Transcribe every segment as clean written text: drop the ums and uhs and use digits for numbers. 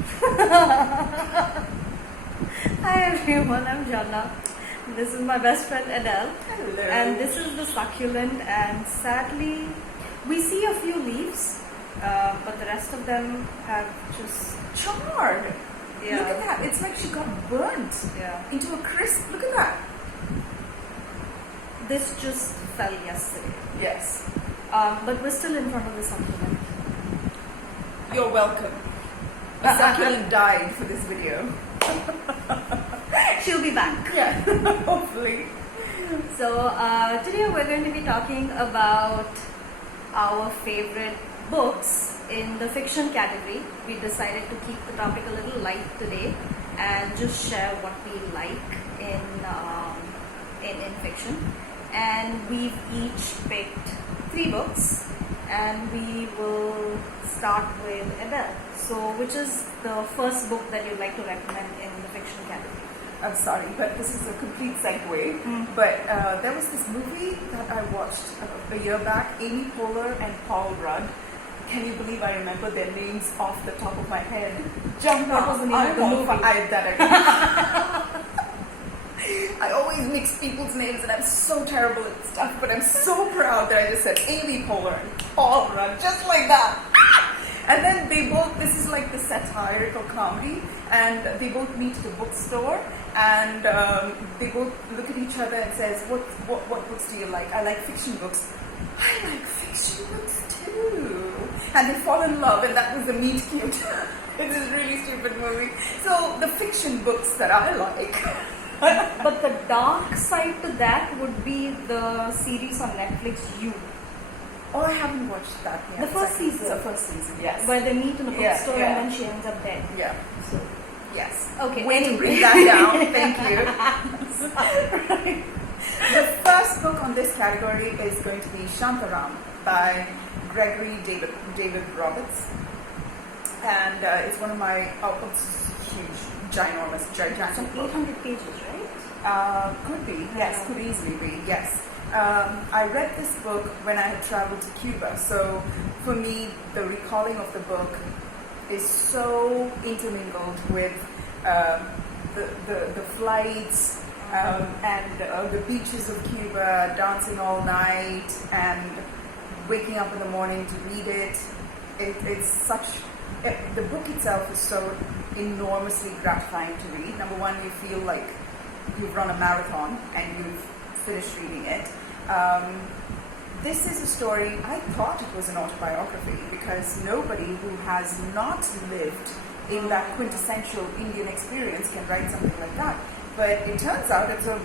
Hi everyone, I'm Jana. This is my best friend Adele. Hello. And this is the succulent, and sadly we see a few leaves, but the rest of them have just charred. Yeah. Look at that. It's like she got burnt into a crisp. Look at that. This just fell yesterday. Yes. But we're still in front of the succulent. You're welcome. The succulent died for this video. She'll be back. Yeah, hopefully. So today we're going to be talking about our favorite books in the fiction category. We decided to keep the topic a little light today and just share what we like in fiction. And we've each picked 3 books, and we will start with Adele. So which is the first book that you'd like to recommend in the fiction category? I'm sorry, but this is a complete segue. But there was this movie that I watched a year back, Amy Poehler and Paul Rudd. Can you believe I remember their names off the top of my head? What was the name of the movie? I always mix people's names and I'm so terrible at stuff, but I'm so proud that I just said Amy Poehler and Paul Rudd, just like that. And then they both, this is like the satirical comedy, and they both meet at the bookstore, and they both look at each other and says, what books do you like? I like fiction books. I like fiction books too. And they fall in love, and that was the meet cute. It's a really stupid movie. So the fiction books that I like. But the dark side to that would be the series on Netflix, You. Oh, I haven't watched that yet. The first season. The first season, yes. Where they meet in a bookstore and then she ends up dead. Yeah. So, yes. Okay. Way to bring that down. Thank you. Right. The first book on this category is going to be Shantaram by Gregory David Roberts. And it's one of my, it's huge, ginormous, gigantic Some book. 800 pages, right? Could be, yes, could easily be, yes. I read this book when I had traveled to Cuba, so for me, the recalling of the book is so intermingled with the flights and the beaches of Cuba, dancing all night, and waking up in the morning to read it. The book itself is so enormously gratifying to read. Number one, you feel like you've run a marathon and you've finished reading it. This is a story, I thought it was an autobiography because nobody who has not lived in that quintessential Indian experience can write something like that. But it turns out it's a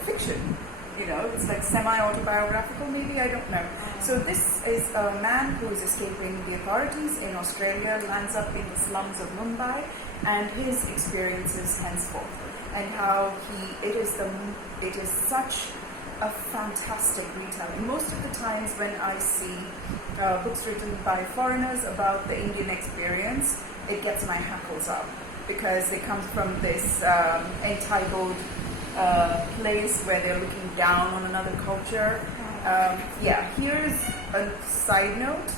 fiction. You know, it's like semi-autobiographical maybe, I don't know. So this is a man who is escaping the authorities in Australia, lands up in the slums of Mumbai, and his experiences henceforth. And how it is such a fantastic retelling. Most of the times when I see books written by foreigners about the Indian experience, it gets my hackles up because they come from this entitled place where they're looking down on another culture. Here's a side note.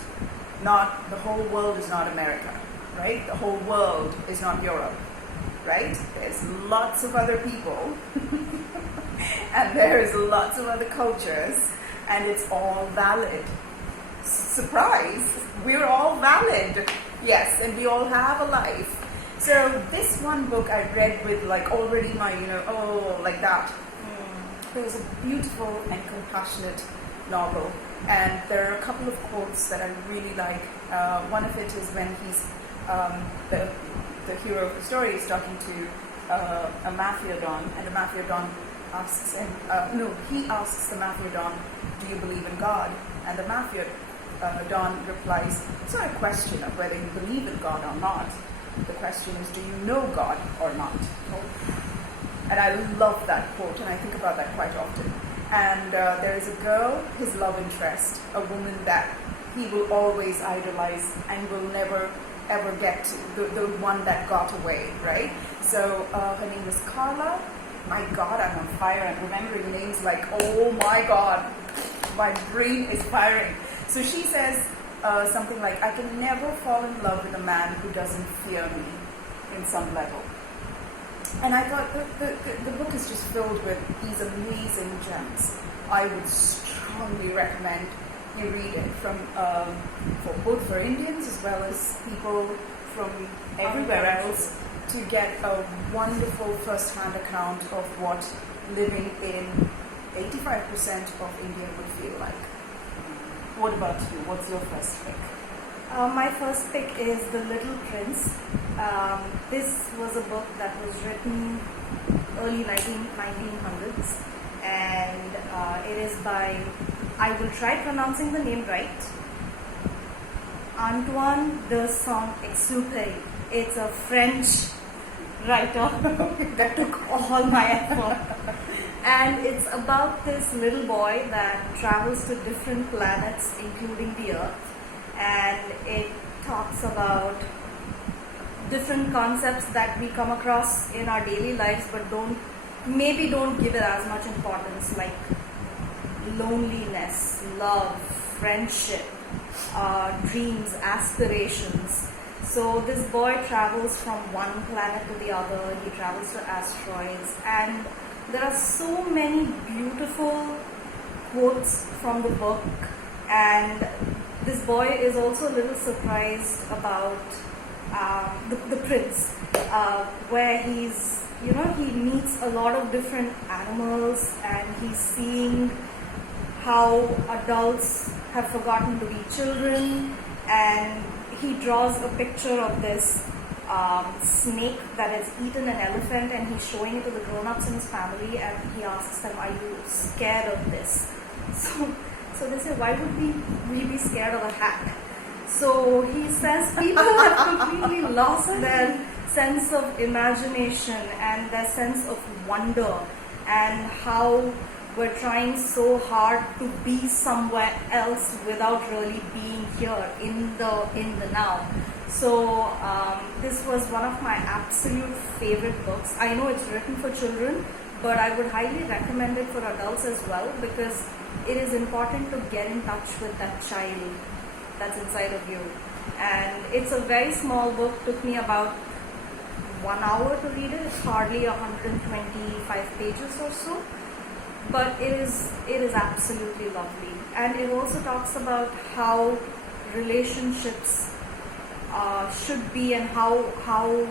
The whole world is not America, right? The whole world is not Europe. Right? There's lots of other people and there's lots of other cultures, and it's all valid. Surprise! We're all valid. Yes, and we all have a life. So this one book I read with like already my, like that. It was a beautiful and compassionate novel, and there are a couple of quotes that I really like. One of it is when he's the hero of the story is talking to a mafia don, and the mafia don asks him, he asks the mafia don, do you believe in God? And the mafia don replies, it's not a question of whether you believe in God or not. The question is, do you know God or not? And I love that quote, and I think about that quite often. And there is a girl, his love interest, a woman that he will always idolize and will never ever get to, the one that got away, right? So her name is Carla. My God, I'm on fire. I'm remembering names like, oh my God, my brain is firing. So she says, something like, I can never fall in love with a man who doesn't fear me in some level. And I thought the book is just filled with these amazing gems. I would strongly recommend you read it for both for Indians as well as people from everywhere else, to get a wonderful first-hand account of what living in 85% of India would feel like. What about you? What's your first pick? My first pick is The Little Prince. This was a book that was written early 1900s, and it is by, I will try pronouncing the name right, Antoine de Saint-Exupéry. It's a French writer that took all my effort. And it's about this little boy that travels to different planets, including the Earth. And it talks about different concepts that we come across in our daily lives, but maybe don't give it as much importance, like loneliness, love, friendship, dreams, aspirations. So this boy travels from one planet to the other. He travels to asteroids, and there are so many beautiful quotes from the book. And this boy is also a little surprised about the prince, where he meets a lot of different animals, and he's seeing how adults have forgotten to be children, and he draws a picture of this snake that has eaten an elephant, and he's showing it to the grown-ups in his family, and he asks them, are you scared of this? So they say, why would we be scared of a hat? So he says people have completely lost their sense of imagination and their sense of wonder, and how we're trying so hard to be somewhere else without really being here in the now. So this was one of my absolute favorite books. I know it's written for children, but I would highly recommend it for adults as well, because it is important to get in touch with that child that's inside of you. And it's a very small book. Took me about 1 hour to read it. It's hardly 125 pages or so, but it is absolutely lovely. And it also talks about how relationships should be, and how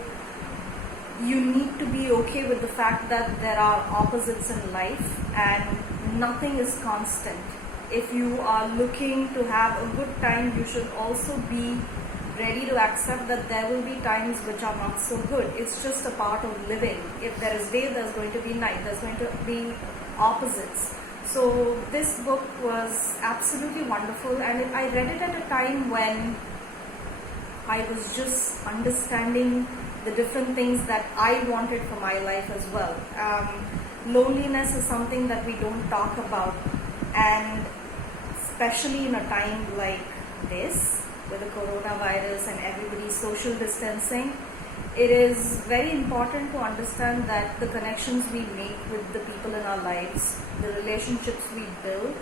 you need to be okay with the fact that there are opposites in life and nothing is constant. If you are looking to have a good time, you should also be ready to accept that there will be times which are not so good. It's just a part of living. If there is day, there's going to be night. There's going to be opposites. So this book was absolutely wonderful, and I read it at a time when I was just understanding the different things that I wanted for my life as well. Loneliness is something that we don't talk about, and especially in a time like this with the coronavirus and everybody's social distancing, it is very important to understand that the connections we make with the people in our lives, the relationships we build,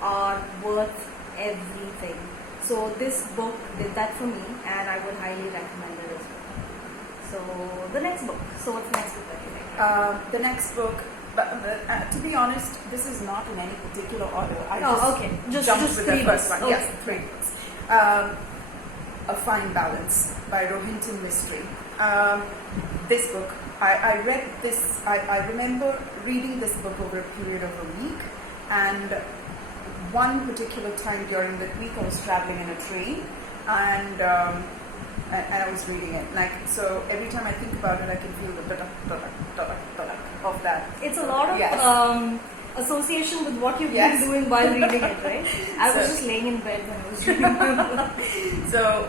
are worth everything. So this book did that for me, and I would highly recommend it as well. So the next book. So what's the next book that you like? The next book, to be honest, this is not in any particular order. I just jumped with the first one. Okay. Yes, 3 books. A Fine Balance by Rohinton Mistry. This book, I read this, I remember reading this book over a period of a week, and one particular time during that week I was traveling in a train, and I was reading it. Like, so every time I think about it, I can feel the of that. It's a lot of Yes. Association with what you've Yes. been doing while reading it, right? I was just laying in bed when I was reading it. So,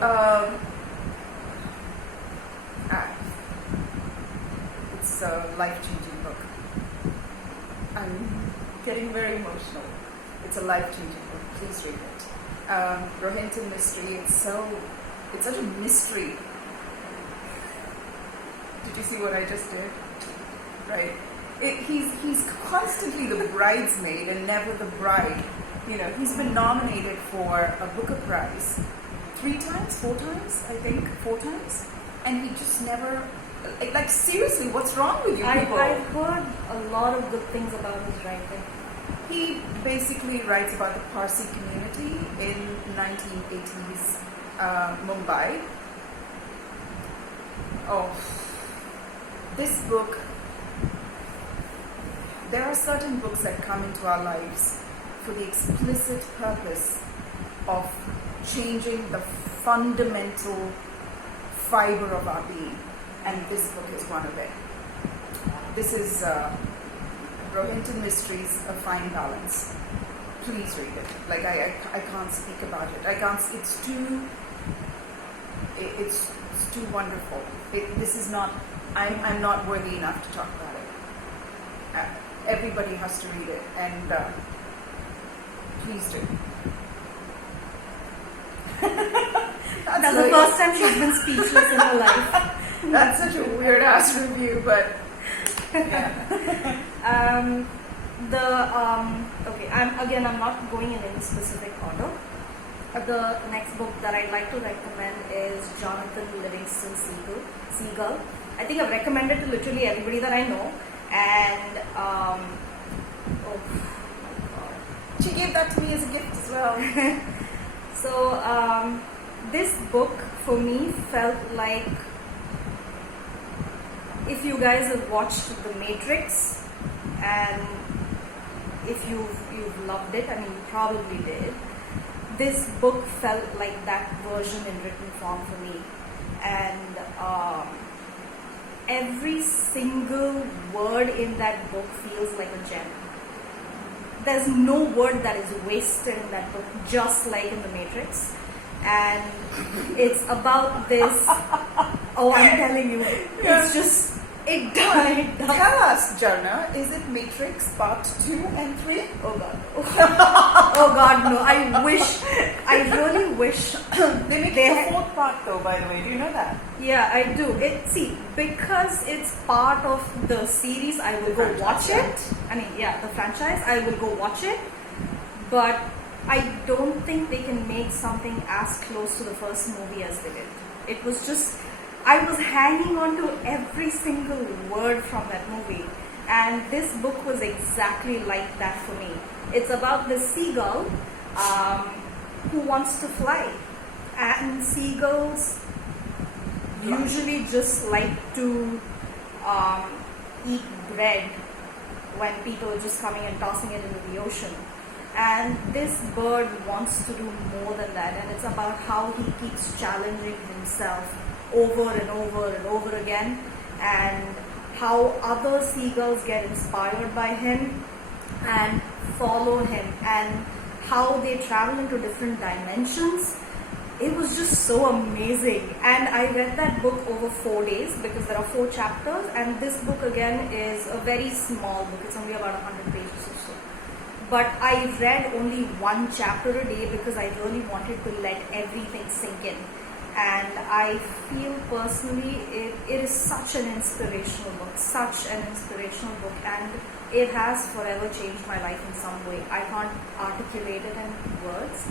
it's a life-changing book. I'm getting very emotional. It's a life-changing book. Please read it. Rohinton Mistry. It's such a mystery. Did you see what I just did? Right. He's constantly the bridesmaid and never the bride. You know, he's been nominated for a Booker Prize 4 times, I think, 4 times, and he just never, like seriously, what's wrong with you people? I've heard a lot of good things about his writing. He basically writes about the Parsi community in 1980s Mumbai. Oh, this book, there are certain books that come into our lives for the explicit purpose of changing the fundamental fiber of our being, and this book is one of it. This is Rohinton Mysteries, A Fine Balance. Please read it. Like I can't speak about it. I can't. It's too wonderful. This is not. I'm not worthy enough to talk about it. Everybody has to read it, and please do. That's the first time she's been speechless in her life. That's such a weird ass review, but yeah. Okay, I'm not going in any specific order. The next book that I'd like to recommend is Jonathan Livingston Seagull. I think I've recommended to literally everybody that I know, and oh my god, She gave that to me as a gift as well. So this book for me felt like, if you guys have watched The Matrix, and if you've loved it, I mean you probably did, this book felt like that version in written form for me. And every single word in that book feels like a gem. There's no word that is wasted in that book, just like in The Matrix. And it's about this. Oh, I'm telling you, it's just. It died. Tell us, Jarna, is it Matrix Part 2 and 3? Oh god, no. Oh god, no. I really wish. They make it a 4th part though, by the way. Do you know that? Yeah, I do. Because it's part of the series, I will go watch it. I mean, yeah, the franchise, I will go watch it. But I don't think they can make something as close to the first movie as they did. It was just, I was hanging on to every single word from that movie, and this book was exactly like that for me. It's about this seagull who wants to fly, and seagulls usually just like to eat bread when people are just coming and tossing it into the ocean. And this bird wants to do more than that, and it's about how he keeps challenging himself over and over and over again, and how other seagulls get inspired by him and follow him, and how they travel into different dimensions. It was just so amazing, and I read that book over 4 days because there are 4 chapters, and this book again is a very small book. It's only about 100 pages or so. But I read only 1 chapter a day because I really wanted to let everything sink in. And I feel personally it is such an inspirational book, and it has forever changed my life in some way. I can't articulate it in words,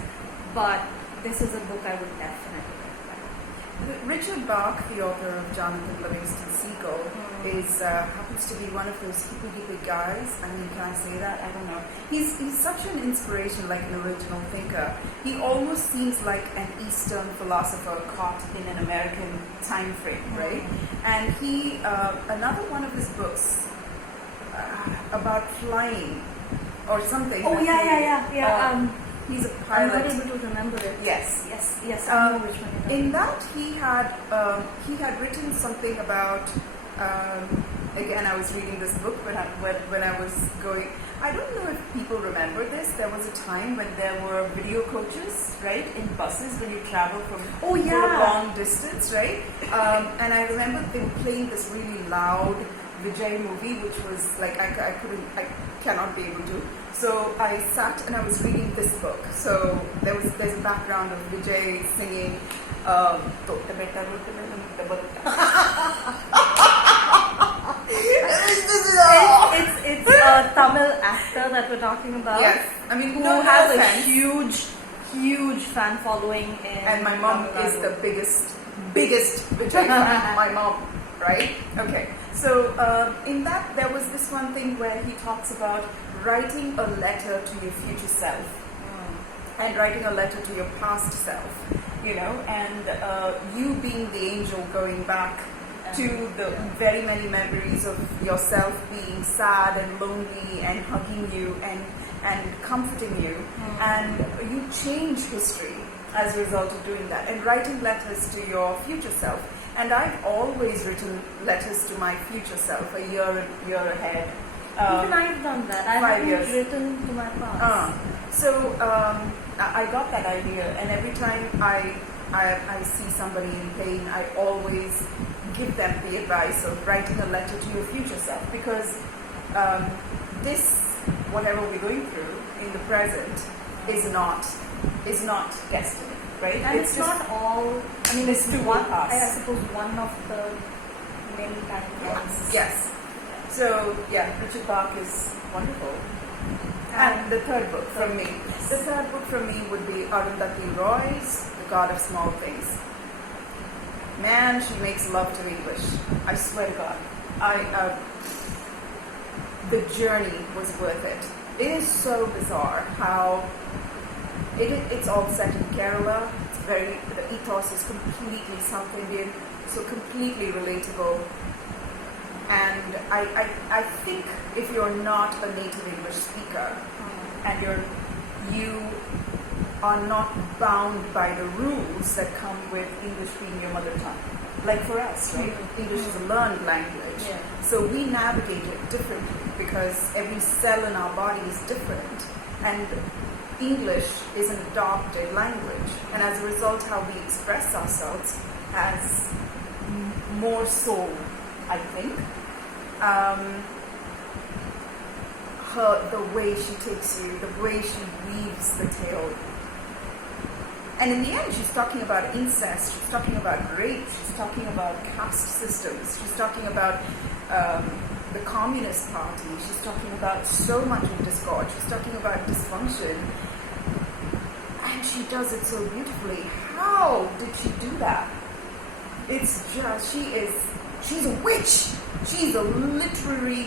but this is a book I would definitely recommend. Richard Bach, the author of Jonathan Livingston Seagull, is happens to be one of those hippie guys. I mean, can I say that? I don't know. He's such an inspiration, like an original thinker. He almost seems like an Eastern philosopher caught in an American time frame, right? And he, another one of his books about flying or something. Oh yeah. He's a I'm pilot. not able to remember it. Yes. I know which one you're talking In that, he had written something about. Again, I was reading this book when I was going. I don't know if people remember this. There was a time when there were video coaches, right, in buses when you travel from for a long distance, right? And I remember they were playing this really loud Vijay movie, which was like I cannot be able to. So I sat and I was reading this book. So there's a background of Vijay singing. It's a Tamil actor that we're talking about. Yes, I mean who has a huge huge fan following in And my mom Tamil is Nadu. the biggest Vijay fan. My mom, right? Okay. So in that, there was this one thing where he talks about writing a letter to your future self and writing a letter to your past self, you know, and you being the angel going back to the very many memories of yourself being sad and lonely and hugging you and comforting you, and you change history as a result of doing that and writing letters to your future self. And I've always written letters to my future self a year ahead. Even I've done that. I 5 haven't years. written to my past. So I got that idea, and every time I see somebody in pain, I always give them the advice of writing a letter to your future self, because this, whatever we're going through in the present, is not destiny, right? And it's just, not all. I mean, it's to one. us. I suppose one of the many kind of things. yes. So yeah, Richard Bach is wonderful. And the third book from me. The third book from me would be Arundhati Roy's The God of Small Things. Man, she makes love to English. I swear to God. The journey was worth it. It is so bizarre how it's all set in Kerala. The ethos is completely South Indian, so completely relatable. And I think if you're not a native English speaker and you are not bound by the rules that come with English being your mother tongue. Like for us, right? English is a learned language. Yeah. So we navigate it differently because every cell in our body is different. And English is an adopted language. And as a result, how we express ourselves has more soul, I think. The way she takes you, the way she weaves the tale. And in the end, she's talking about incest, she's talking about rape, she's talking about caste systems, she's talking about the Communist Party, she's talking about so much of discord, she's talking about dysfunction. And she does it so beautifully. How did she do that? It's just, she's a witch. She's a literary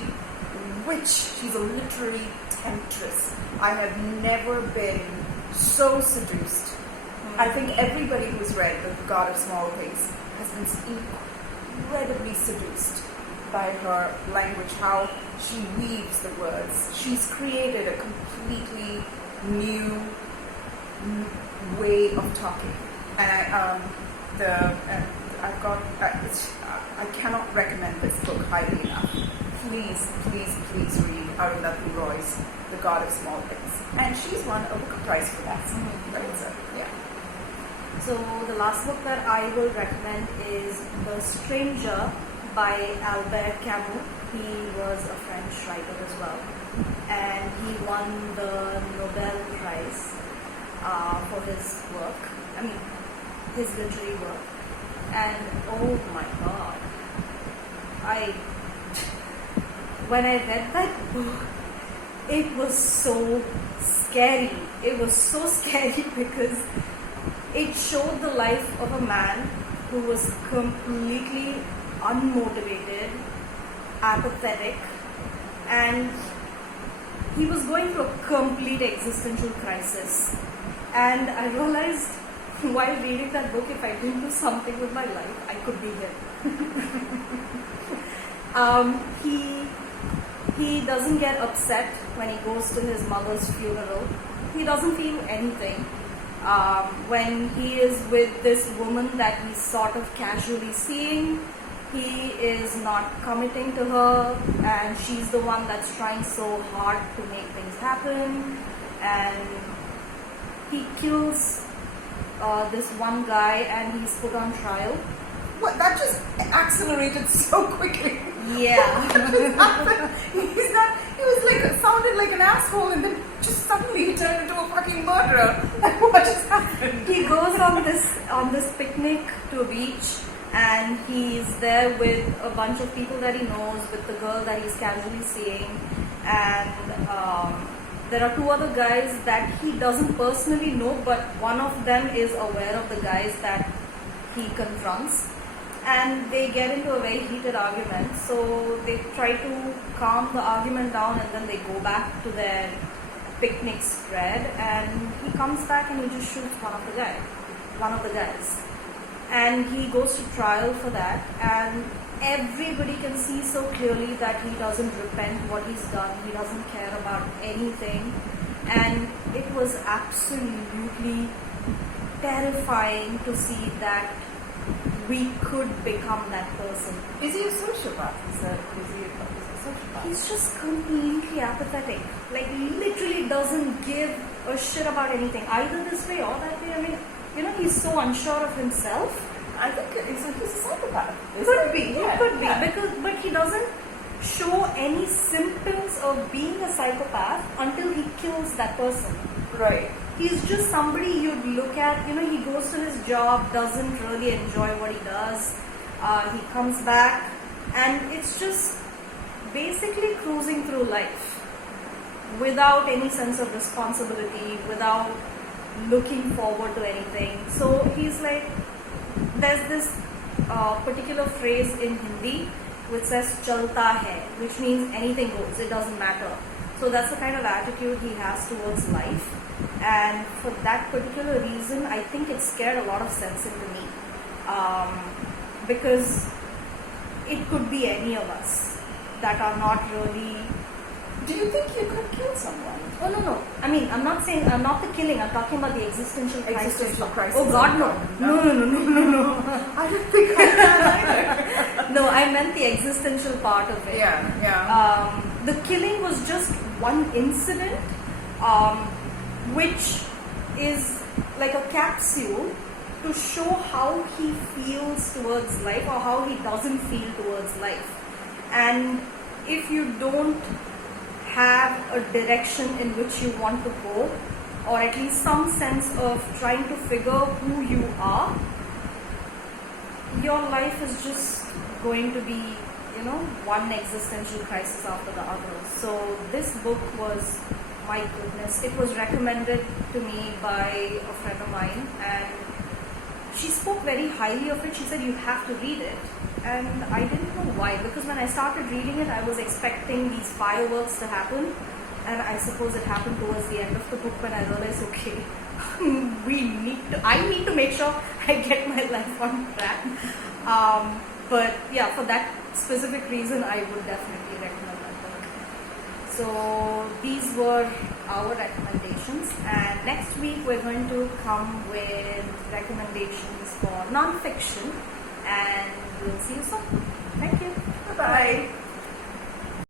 witch. She's a literary temptress. I have never been so seduced. I think everybody who's read The God of Small Things has been incredibly seduced by her language, how she weaves the words. She's created a completely new way of talking. And I cannot recommend this book highly enough. Please read Arundhati Roy's The God of Small Things. And she's won a Booker Prize for that. Right? So, yeah. So the last book that I will recommend is The Stranger by Albert Camus. He was a French writer as well, and he won the Nobel Prize for his work. I mean, his literary work. And oh my God, when I read that book, it was so scary. It was so scary because it showed the life of a man who was completely unmotivated, apathetic, and he was going through a complete existential crisis. And I realized while reading that book, if I didn't do something with my life, I could be here. He doesn't get upset when he goes to his mother's funeral. He doesn't feel anything. When he is with this woman that he's sort of casually seeing, he is not committing to her, and she's the one that's trying so hard to make things happen. And he kills this one guy, and he's put on trial. What? That just accelerated so quickly. Yeah. He was like, sounded like an asshole, and then just suddenly he turned into a fucking murderer. Like, what just happened? He goes on this picnic to a beach, and he's there with a bunch of people that he knows, with the girl that he's casually seeing, and there are two other guys that he doesn't personally know, but one of them is aware of the guys that he confronts, and they get into a very heated argument. So they try to calm the argument down, and then they go back to their picnic spread, and he comes back and he just shoots one of the guys, and he goes to trial for that, and everybody can see so clearly that he doesn't repent what he's done. He doesn't care about anything, and it was absolutely terrifying to see that we could become that person. Is he a sociopath? Is he a sociopath? He's just completely apathetic. Like, literally doesn't give a shit about anything, either this way or that way. I mean, he's so unsure of himself. I think he's a psychopath. Could be, but he doesn't show any symptoms of being a psychopath until he kills that person. Right. He's just somebody you'd look at, he goes to his job, doesn't really enjoy what he does. He comes back, and it's just basically cruising through life without any sense of responsibility, without looking forward to anything. So he's like, there's this particular phrase in Hindi which says chalta hai, which means anything goes, it doesn't matter. So that's the kind of attitude he has towards life, and for that particular reason I think it scared a lot of sense into me, because it could be any of us that are not really. Do you think you could kill someone? Oh, no. I mean, I'm not the killing, I'm talking about the existential crisis. Existential crisis. Oh God, no. No. I don't think I can either. No, I meant the existential part of it. Yeah. The killing was just one incident, which is like a capsule to show how he feels towards life, or how he doesn't feel towards life. And if you don't have a direction in which you want to go, or at least some sense of trying to figure who you are, your life is just going to be, one existential crisis after the other. So this book was, my goodness, it was recommended to me by a friend of mine, and she spoke very highly of it. She said, you have to read it. And I didn't know why, because when I started reading it, I was expecting these fireworks to happen, and I suppose it happened towards the end of the book when I realized, okay, I need to make sure I get my life on track. But yeah, for that specific reason, I would definitely recommend that book. So these were our recommendations, and next week we're going to come with recommendations for non-fiction, and we'll see you soon. Thank you. Bye-bye.